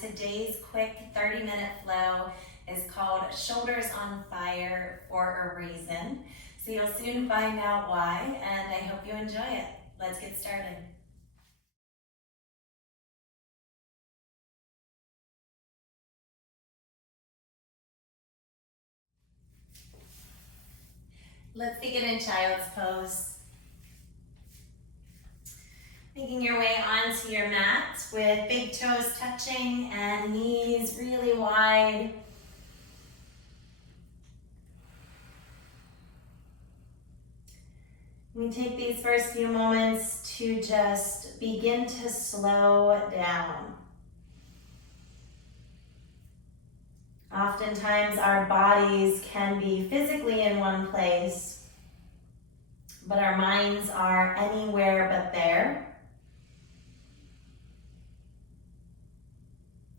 today's quick 30-minute flow is called Shoulders on Fire for a reason. So you'll soon find out why, and I hope you enjoy it. Let's get started. Let's begin in child's pose. Making your way onto your mat with big toes touching and knees really wide. We take these first few moments to just begin to slow down. Oftentimes our bodies can be physically in one place, but our minds are anywhere but there.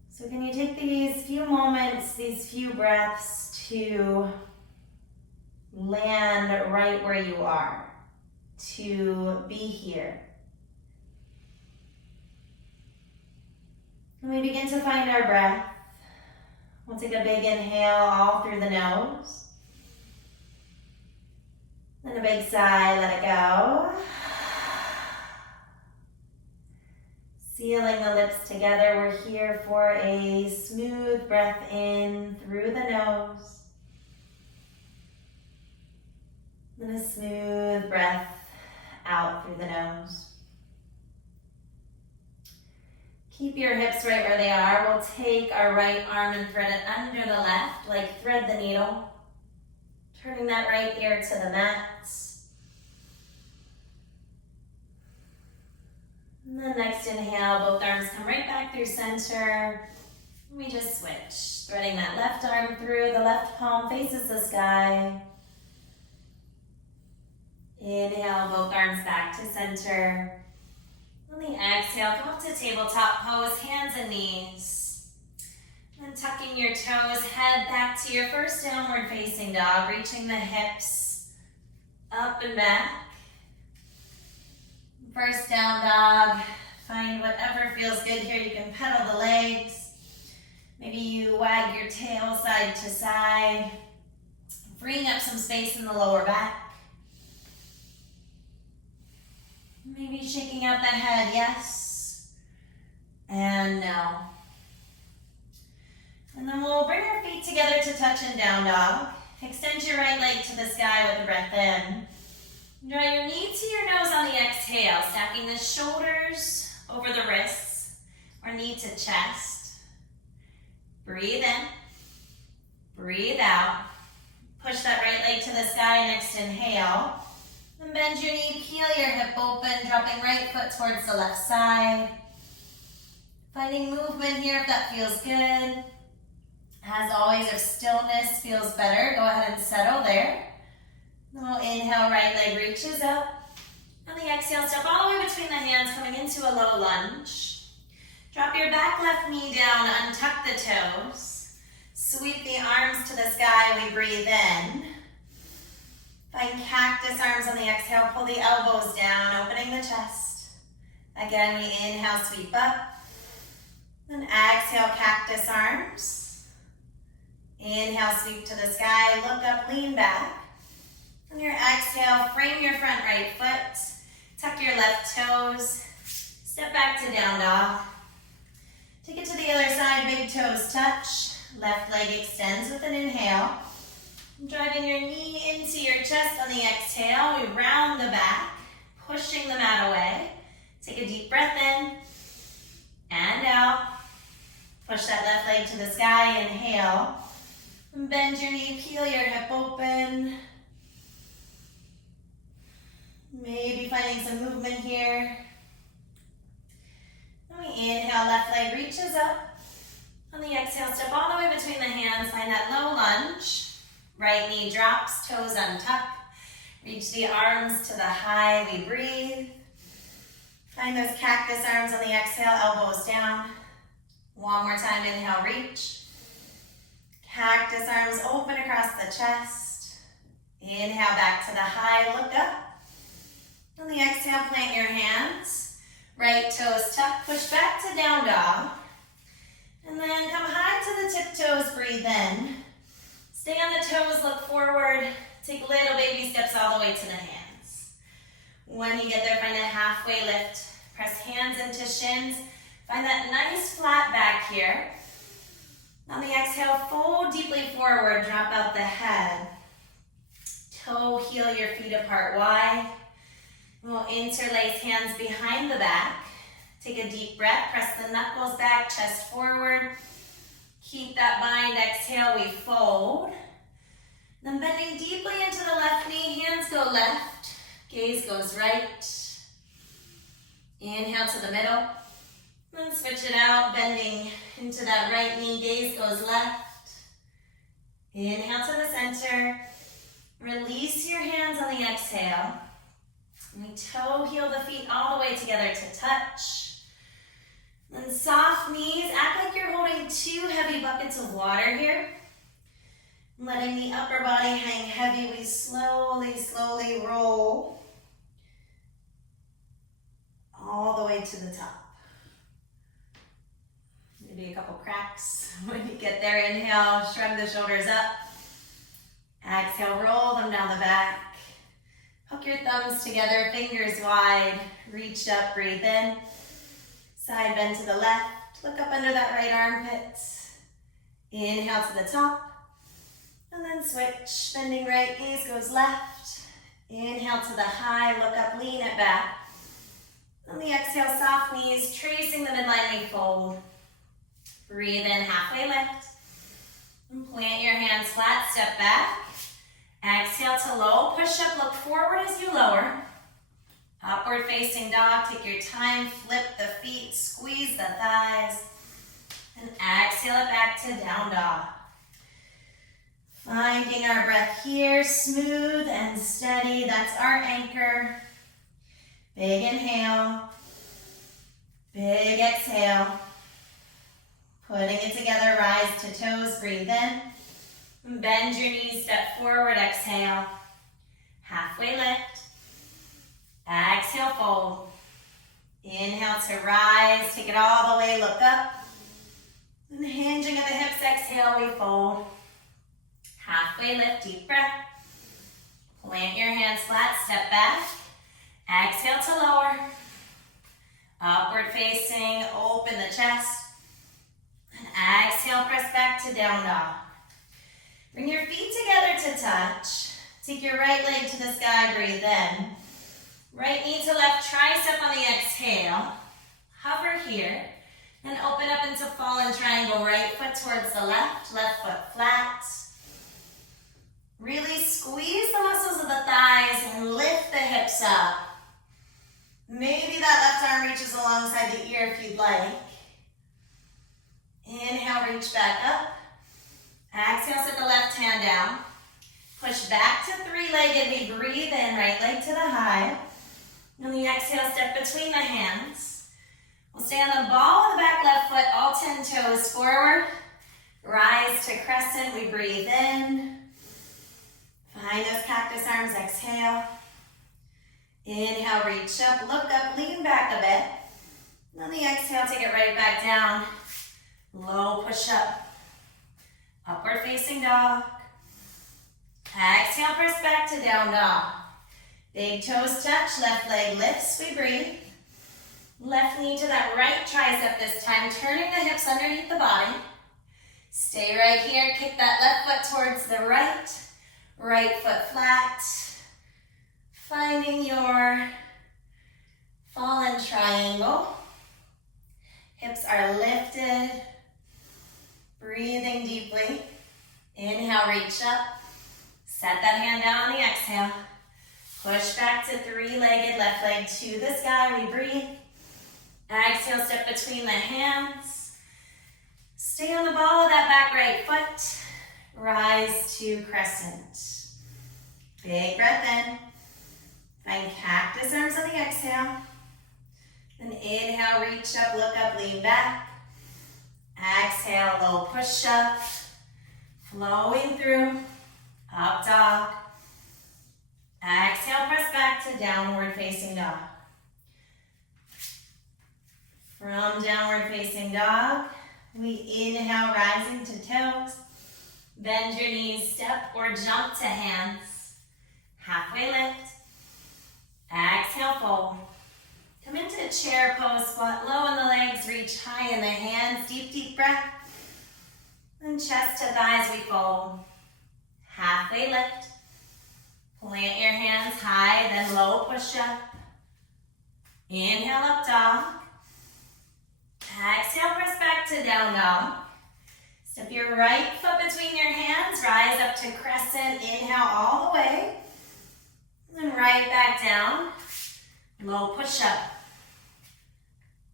So can you take these few moments, these few breaths to land right where you are, to be here. And we begin to find our breath. We'll take a big inhale all through the nose. Then a big sigh, let it go. Sealing the lips together, we're here for a smooth breath in through the nose. Then a smooth breath out through the nose. Keep your hips right where they are. We'll take our right arm and thread it under the left, like thread the needle. Turning that right ear to the mat. And then next inhale, both arms come right back through center. We just switch. Threading that left arm through, the left palm faces the sky. Inhale, both arms back to center. On the exhale, come up to tabletop pose, hands and knees. Then tucking your toes, head back to your first downward facing dog, reaching the hips up and back. First down dog, find whatever feels good here. You can pedal the legs. Maybe you wag your tail side to side, freeing up some space in the lower back. Maybe shaking out the head, yes and no. And then we'll bring our feet together to touch in down dog. Extend your right leg to the sky with a breath in. Draw your knee to your nose on the exhale, stacking the shoulders over the wrists or knee to chest. Breathe in, breathe out. Push that right leg to the sky, next inhale. Then bend your knee, peel your hip open, dropping right foot towards the left side. Finding movement here if that feels good. As always, if stillness feels better, go ahead and settle there. Then we'll inhale, right leg reaches up. On the exhale, step all the way between the hands, coming into a low lunge. Drop your back left knee down, untuck the toes. Sweep the arms to the sky, we breathe in. Find cactus arms on the exhale, pull the elbows down, opening the chest. Again, we inhale, sweep up. Then exhale, cactus arms. Inhale, sweep to the sky, look up, lean back. On your exhale, frame your front right foot, tuck your left toes, step back to down dog. Take it to the other side, big toes touch, left leg extends with an inhale. Driving your knee into your chest on the exhale, we round the back, pushing the mat away. Take a deep breath in and out. Push that left leg to the sky, inhale. Bend your knee, peel your hip open. Maybe finding some movement here. Then we inhale, left leg reaches up. On the exhale, step all the way between the hands, find that low lunge. Right knee drops, toes untuck. Reach the arms to the high, we breathe. Find those cactus arms on the exhale, elbows down. One more time, inhale, reach. Cactus arms open across the chest. Inhale, back to the high, look up. On the exhale, plant your hands. Right toes tuck, push back to down dog. And then come high to the tiptoes, breathe in. Stay on the toes, look forward. Take little baby steps all the way to the hands. When you get there, find a halfway lift. Press hands into shins. Find that nice flat back here. On the exhale, fold deeply forward, drop out the head. Toe heel your feet apart wide. We'll interlace hands behind the back. Take a deep breath, press the knuckles back, chest forward. Keep that bind, exhale, we fold. Then bending deeply into the left knee, hands go left, gaze goes right. Inhale to the middle. Then switch it out, bending into that right knee, gaze goes left. Inhale to the center. Release your hands on the exhale. And we toe heel the feet all the way together to touch. Then soft knees, act like you're holding 2 heavy buckets of water here. Letting the upper body hang heavy, we slowly, slowly roll all the way to the top. Maybe a couple cracks when you get there. Inhale, shrug the shoulders up. Exhale, roll them down the back. Hook your thumbs together, fingers wide. Reach up, breathe in. Side bend to the left. Look up under that right armpit. Inhale to the top. And then switch. Bending right, gaze goes left. Inhale to the high, look up, lean it back. On the exhale, soft knees, tracing the midline, we fold. Breathe in, halfway lift. And plant your hands flat, step back. Exhale to low, push up, look forward as you lower. Upward facing dog, take your time, flip the feet, squeeze the thighs. And exhale it back to down dog. Finding our breath here, smooth and steady, that's our anchor. Big inhale, big exhale. Putting it together, rise to toes, breathe in. Bend your knees, step forward, exhale. Halfway lift. Exhale, fold. Inhale to rise, take it all the way, look up. And hinging at the hips, exhale, we fold. Halfway lift, deep breath. Plant your hands flat, step back. Exhale to lower. Upward facing, open the chest. And exhale, press back to down dog. Bring your feet together to touch. Take your right leg to the sky, breathe in. Right knee to left, tricep on the exhale. Hover here. And open up into fallen triangle. Right foot towards the left, left foot flat. Really squeeze the muscles of the thighs and lift the hips up. Maybe that left arm reaches alongside the ear if you'd like. Inhale, reach back up. Exhale, sit the left hand down. Push back to 3-legged. We breathe in, right leg to the high. On the exhale, step between the hands. We'll stay on the ball of the back left foot, all 10 toes forward. Rise to crescent, we breathe in. Find those cactus arms, exhale. Inhale, reach up, look up, lean back a bit. On the exhale, take it right back down. Low push up. Upward facing dog. Exhale, press back to down dog. Big toes touch, left leg lifts, we breathe. Left knee to that right tricep this time, turning the hips underneath the body. Stay right here, kick that left foot towards the right. Right foot flat. Finding your fallen triangle. Hips are lifted. Breathing deeply. Inhale, reach up. Set that hand down on the exhale. Push back to 3-legged, left leg to the sky, we breathe. Exhale, step between the hands. Stay on the ball of that back right foot. Rise to crescent. Big breath in. Find cactus arms on the exhale. Then inhale, reach up, look up, lean back. Exhale, low push up. Flowing through. Up dog. Exhale, press back to downward facing dog. From downward facing dog, We inhale, rising to toes. Bend your knees, step or jump to hands. Halfway lift. Exhale, fold. Come into chair pose, squat low in the legs, reach high in the hands. Deep, deep breath. And chest to thighs, we fold. Halfway lift. Plant your hands high, then low push up. Inhale, up dog. Exhale, press back to down dog. Step your right foot between your hands, rise up to crescent. Inhale all the way. And right back down. Low push up.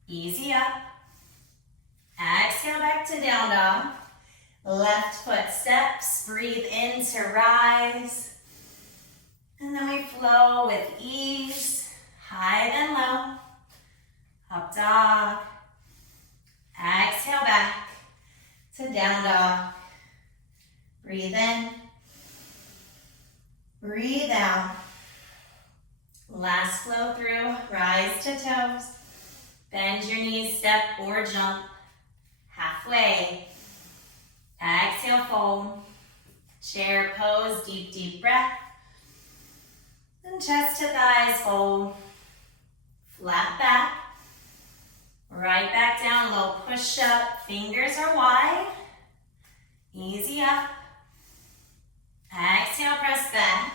Easy up. Exhale, back to down dog. Left foot steps, breathe in to rise. And then we flow with ease, high then low. Up dog. Exhale back to down dog. Breathe in. Breathe out. Last flow through, rise to toes. Bend your knees, step or jump. Halfway. Exhale, fold. Chair pose, deep, deep breath. And chest to thighs, fold. Flat back. Right back down, low push up. Fingers are wide. Easy up. Exhale, press back.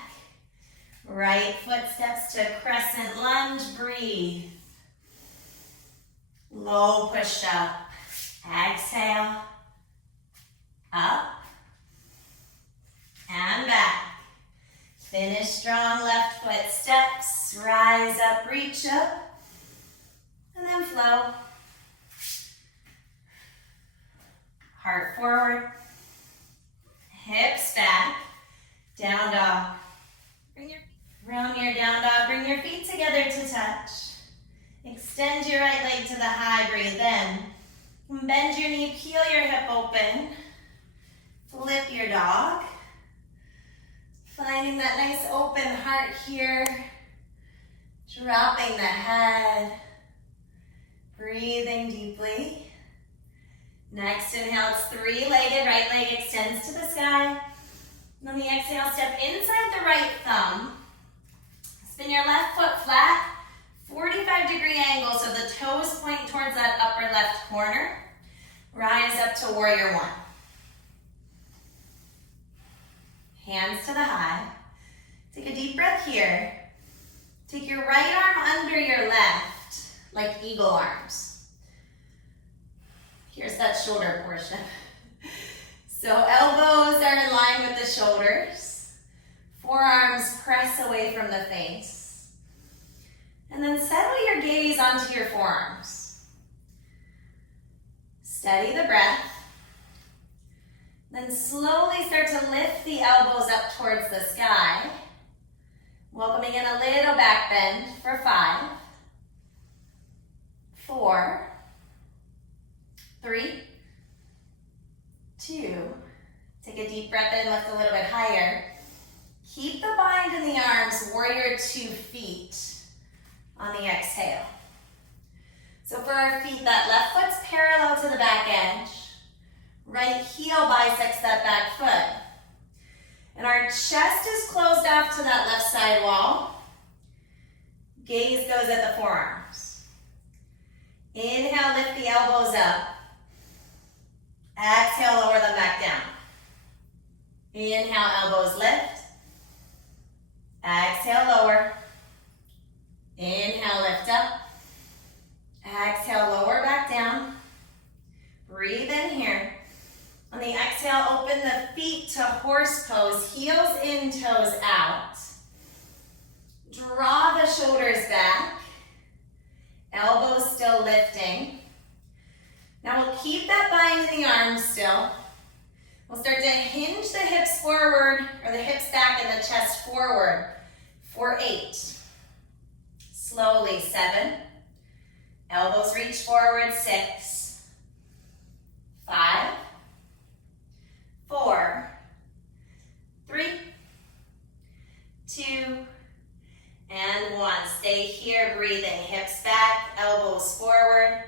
Right foot steps to crescent lunge, breathe. Low push up. Exhale. Up. And back. Finish strong, left foot steps. Rise up, reach up. And then flow. Heart forward. Hips back. Down dog. Round your down dog, bring your feet together to touch. Extend your right leg to the high, breathe in. Bend your knee, peel your hip open. Flip your dog. Finding that nice open heart here. Dropping the head. Breathing deeply. Next inhale, it's three-legged, right leg extends to the sky. And on the exhale, step inside the right thumb. Spin your left foot flat, 45-degree angle so the toes point towards that upper left corner. Rise up to warrior one. Hands to the high. Take a deep breath here. Take your right arm under your left, like eagle arms. Here's that shoulder portion. So elbows are in line with the shoulders. Forearms press away from the face. And then settle your gaze onto your forearms. Steady the breath. Then slowly start to lift the elbows up towards the sky. Welcoming in a little back bend for 5, 4, 3, 2. Take a deep breath in, lift a little bit higher. Keep the bind in the arms, warrior 2 feet on the exhale. So for our feet, that left foot's parallel to the back edge. Right heel bisects that back foot. And our chest is closed off to that left side wall. Gaze goes at the forearms. Inhale, lift the elbows up. Exhale, lower them back down. Inhale, elbows lift. Exhale, lower. Inhale, lift up. Exhale, lower back down. Breathe in here. On the exhale, open the feet to horse pose. Heels in, toes out. Draw the shoulders back. Elbows still lifting. Now we'll keep that bind in the arms still. We'll start to hinge the hips forward, or the hips back and the chest forward for 8. Slowly, 7. Elbows reach forward, 6. 5. 4. 3. 2. And 1. Stay here, breathing. Hips back, elbows forward.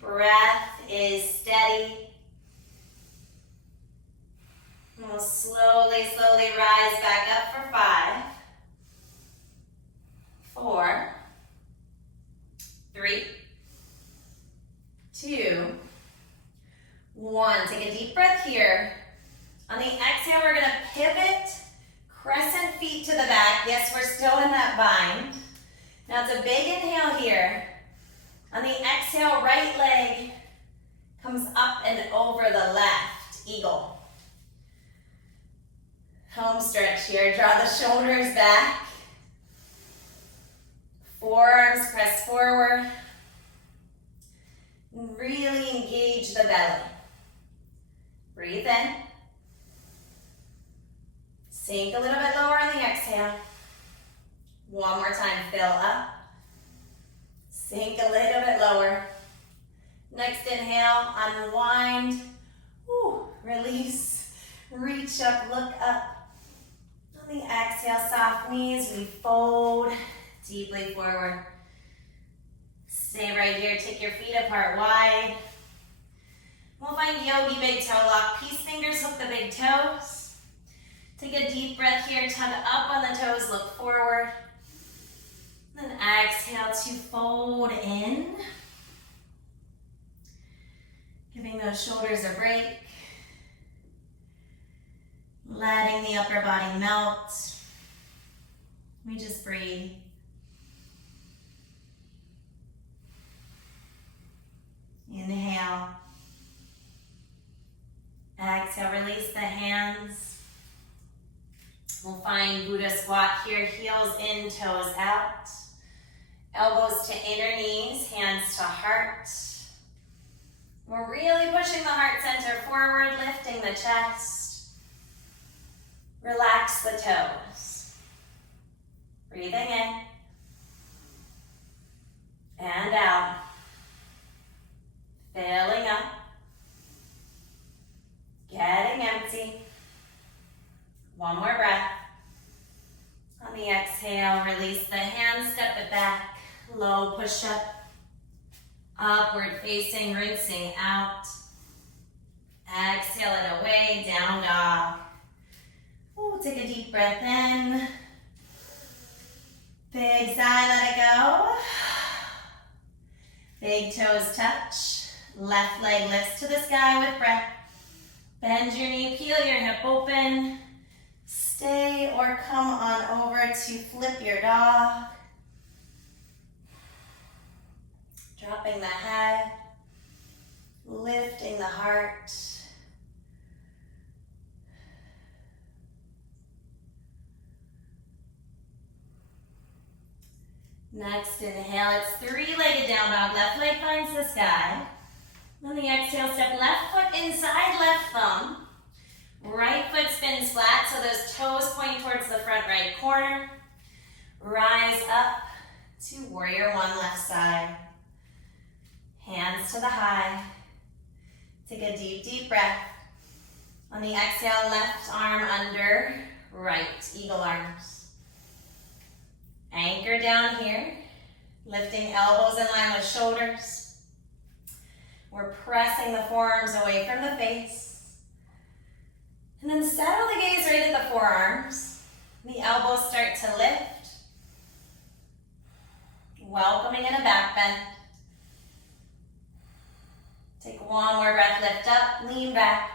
Breath is steady. And we'll slowly, slowly rise back up for 5, 4, 3, 2, 1. Take a deep breath here. On the exhale, we're gonna pivot, crescent feet to the back. Yes, we're still in that bind. Now it's a big inhale here. On the exhale, right leg comes up and over the left, eagle. Home stretch here, draw the shoulders back. Forearms press forward. Really engage the belly. Breathe in. Sink a little bit lower on the exhale. One more time, fill up. Sink a little bit lower. Next inhale, unwind. Woo, release, reach up, look up. On the exhale, soft knees, we fold deeply forward. Stay right here, take your feet apart wide. We'll find yogi big toe lock. Peace fingers, hook the big toes. Take a deep breath here, tug up on the toes, look forward. Then exhale to fold in. Giving those shoulders a break. Letting the upper body melt. We just breathe. Inhale. Exhale, release the hands. We'll find Buddha squat here, heels in, toes out. Elbows to inner knees, hands to heart. We're really pushing the heart center forward, lifting the chest. Relax the toes. Breathing in. And out. Filling up. Getting empty. One more breath. On the exhale, release the hands, step it back. Low push up. Upward facing, rinsing out. Exhale it away, down dog. Ooh, take a deep breath in. Big sigh, let it go. Big toes touch. Left leg lifts to the sky with breath. Bend your knee, peel your hip open. Stay or come on over to flip your dog. Dropping the head, lifting the heart. Next inhale, it's three-legged down dog. Left leg finds the sky. On the exhale, step left foot inside left thumb. Right foot spins flat, so those toes point towards the front right corner. Rise up to warrior one left side. Hands to the high. Take a deep, deep breath. On the exhale, left arm under, right, eagle arms. Anchor down here, lifting elbows in line with shoulders. We're pressing the forearms away from the face. And then settle the gaze right at the forearms. The elbows start to lift. Welcoming in a back bend. Take one more breath, lift up, lean back.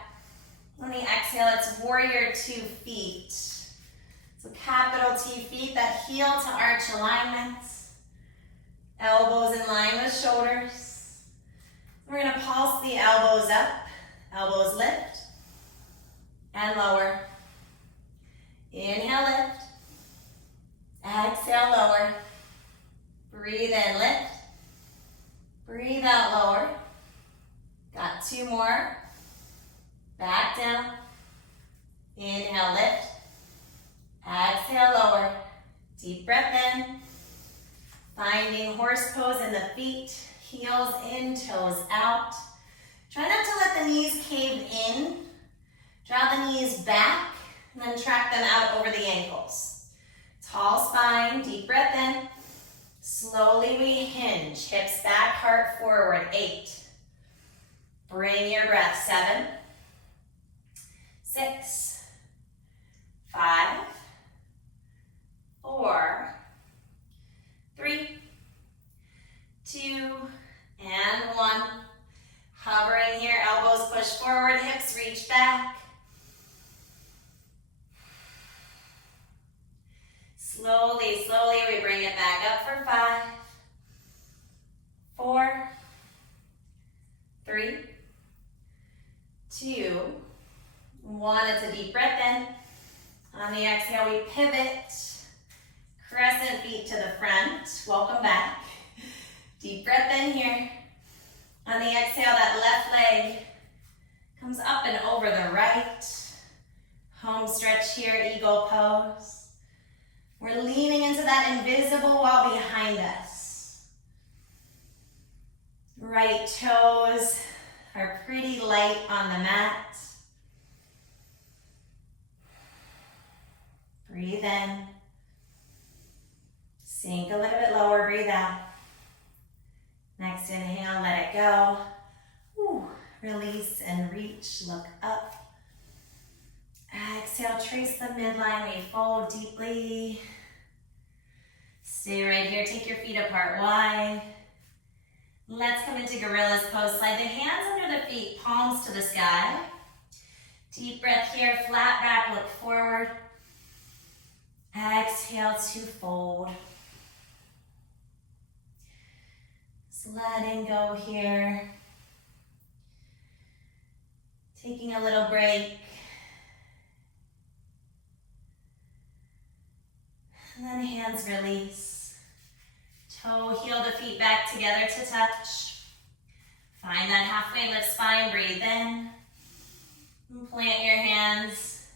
On the exhale, it's warrior 2 feet. So capital T feet, that heel to arch alignments. Elbows in line with shoulders. We're gonna pulse the elbows up, elbows lift and lower. Inhale, lift. Exhale, lower. Breathe in, lift. Breathe out, lower. Got 2 more. Back down. Inhale, lift. Exhale, lower. Deep breath in. Finding horse pose in the feet. Heels in, toes out. Try not to let the knees cave in. Draw the knees back, and then track them out over the ankles. Tall spine, deep breath in. Slowly we hinge. Hips back, heart forward. 8, Slowly, slowly, we bring it back up for 5, 4, 3, 2, 1. It's a deep breath in. On the exhale, we pivot. Crescent feet to the front. Welcome back. Deep breath in here. On the exhale, that left leg comes up and over the right. Home stretch here, eagle pose. We're leaning into that invisible wall behind us. Right toes are pretty light on the mat. Breathe in. Sink a little bit lower, breathe out. Next inhale, let it go. Ooh, release and reach, look up. Exhale, trace the midline, we fold deeply. Stay right here, take your feet apart wide. Let's come into Gorilla's pose. Slide the hands under the feet, palms to the sky. Deep breath here, flat back, look forward. Exhale to fold. Just letting go here. Taking a little break. And then hands release. Toe, heel the feet back together to touch. Find that halfway lift spine, breathe in. And plant your hands.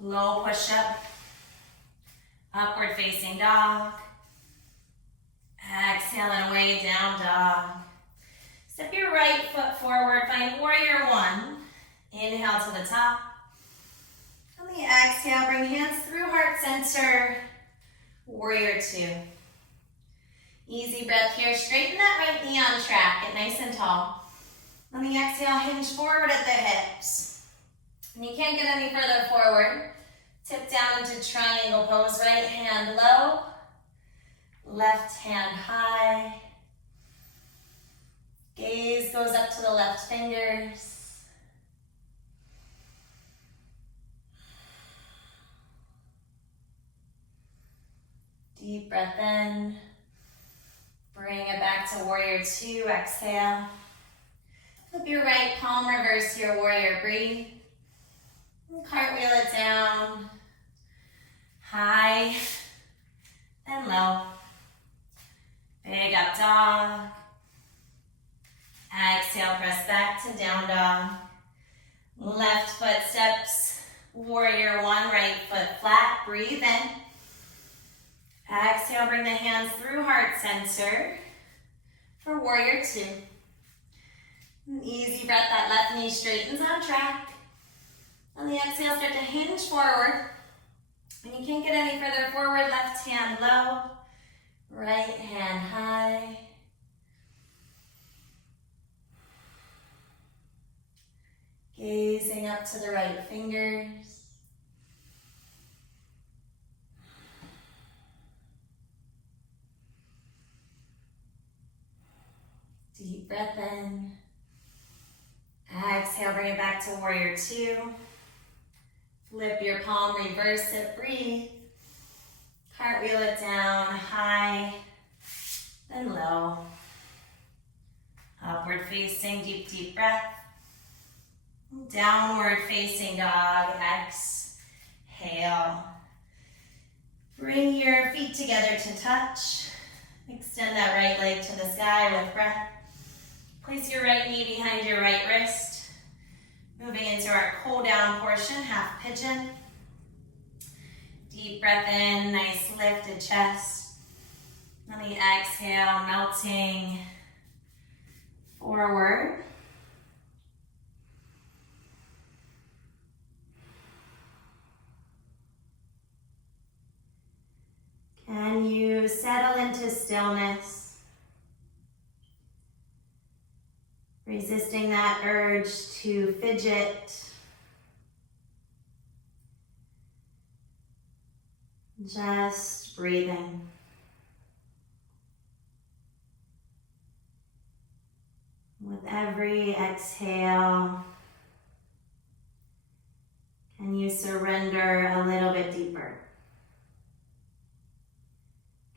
Low push up. Upward facing dog. Exhale and away, down dog. Step your right foot forward, find warrior 1. Inhale to the top. On the exhale, bring hands through heart center. Warrior 2. Easy breath here. Straighten that right knee on track. Get nice and tall. On the exhale, hinge forward at the hips. And you can't get any further forward. Tip down into triangle pose. Right hand low. Left hand high. Gaze goes up to the left fingers. Deep breath in. Bring it back to warrior 2. Exhale. Flip your right palm, reverse your warrior. Breathe. And cartwheel it down. High. Then low. Big up dog. Exhale, press back to down dog. Left foot steps, warrior 1, right foot flat, breathe in. Exhale, bring the hands through heart center for warrior 2. An easy breath, that left knee straightens on track. On the exhale, start to hinge forward. When you can't get any further forward, left hand low, right hand high. Gazing up to the right fingers. Deep breath in. Exhale, bring it back to warrior 2. Flip your palm, reverse it, breathe. Cartwheel it down, high, then low. Upward facing, deep, deep breath. Downward facing dog, exhale. Bring your feet together to touch. Extend that right leg to the sky with breath. Place your right knee behind your right wrist. Moving into our cool down portion, half pigeon. Deep breath in, nice lifted chest. On the exhale, melting forward. Can you settle into stillness? Resisting that urge to fidget. Just breathing. With every exhale, can you surrender a little bit deeper?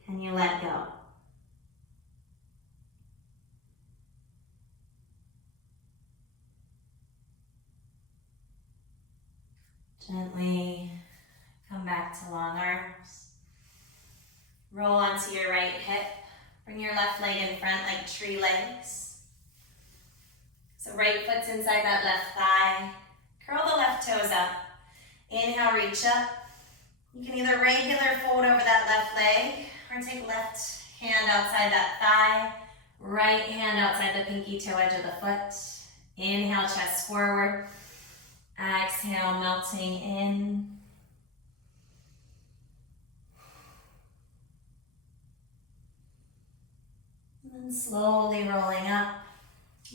can you let go? Gently come back to long arms. Roll onto your right hip. Bring your left leg in front like tree legs. So right foot's inside that left thigh. Curl the left toes up. Inhale, reach up. You can either regular fold over that left leg or take left hand outside that thigh, right hand outside the pinky toe edge of the foot. Inhale, chest forward. Exhale, melting in. And then slowly rolling up.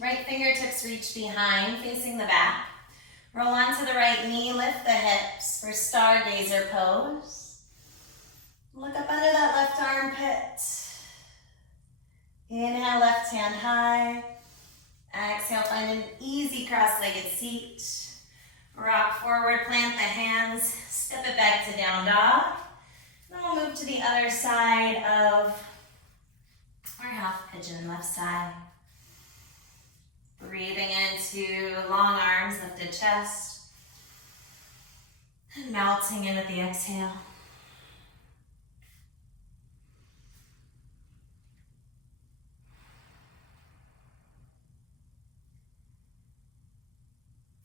Right fingertips reach behind, facing the back. Roll onto the right knee, lift the hips for stargazer pose. Look up under that left armpit. Inhale, left hand high. Exhale, find an easy cross-legged seat. Rock forward, plant the hands, step it back to down dog. Then we'll move to the other side of our half pigeon, left side. Breathing into long arms, lifted chest. And melting in with the exhale.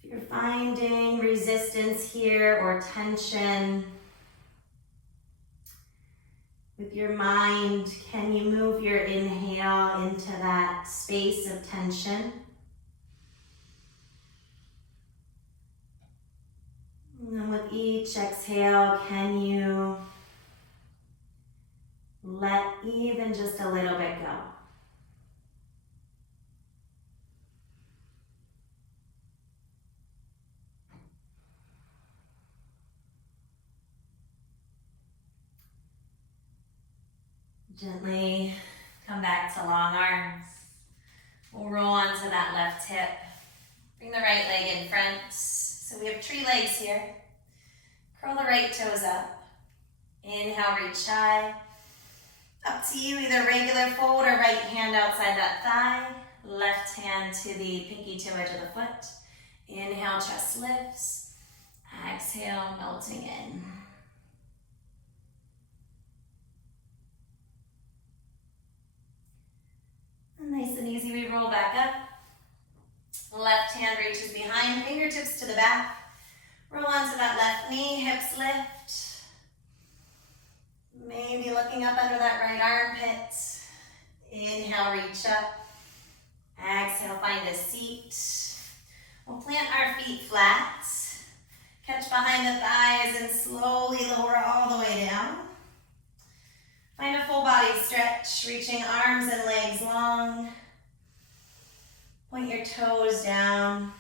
If you're finding resistance here or tension with your mind, can you move your inhale into that space of tension? And then with each exhale, can you let even just a little bit go? Gently come back to long arms. We'll roll onto that left hip. Bring the right leg in front. So we have tree legs here. Curl the right toes up. Inhale, reach high. Up to you, either regular fold or right hand outside that thigh. Left hand to the pinky toe edge of the foot. Inhale, chest lifts. Exhale, melting in. And nice and easy, we roll back up. Left hand reaches behind, fingertips to the back. Roll onto that left knee, hips lift. Maybe looking up under that right armpit. Inhale, reach up. Exhale, find a seat. We'll plant our feet flat. Catch behind the thighs and slowly lower all the way down. Find a full body stretch, reaching arms and legs long. Point your toes down.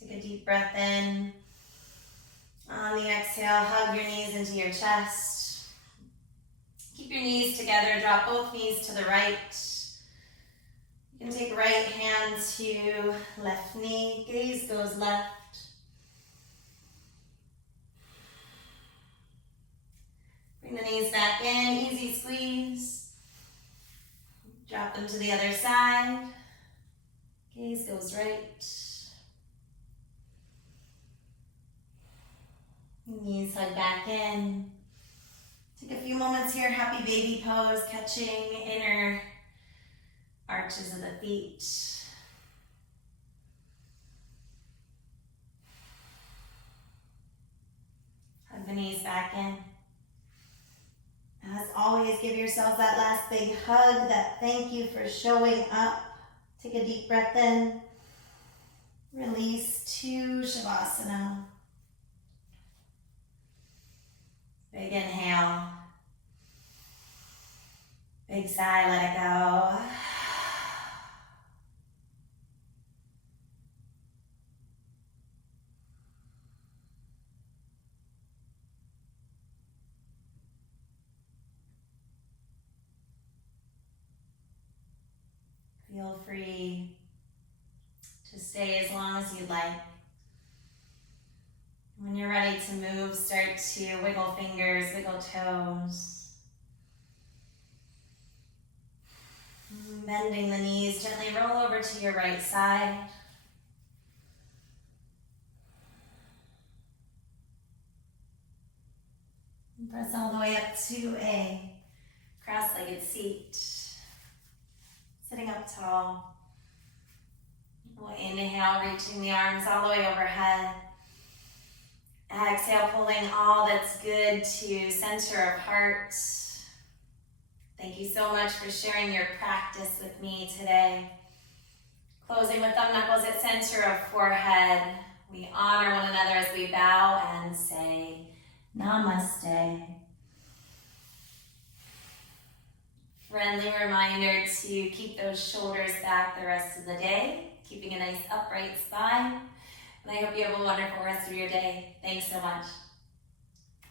Take a deep breath in. On the exhale, hug your knees into your chest. Keep your knees together, drop both knees to the right. You can take right hand to left knee, gaze goes left. Bring the knees back in, easy squeeze. Drop them to the other side. Gaze goes right. Knees hug back in. Take a few moments here, happy baby pose, catching inner arches of the feet. Hug the knees back in. As always, give yourselves that last big hug, that thank you for showing up. Take a deep breath in. Release to Shavasana. Big inhale. Big sigh, let it go. Feel free to stay as long as you'd like. When you're ready to move, start to wiggle fingers, wiggle toes. Bending the knees, gently roll over to your right side. Press all the way up to a cross-legged seat. Sitting up tall. We'll inhale, reaching the arms all the way overhead. Exhale, pulling all that's good to center of heart. Thank you so much for sharing your practice with me today. Closing with thumb knuckles at center of forehead. We honor one another as we bow and say Namaste. Friendly reminder to keep those shoulders back the rest of the day, keeping a nice upright spine. And I hope you have a wonderful rest of your day. Thanks so much.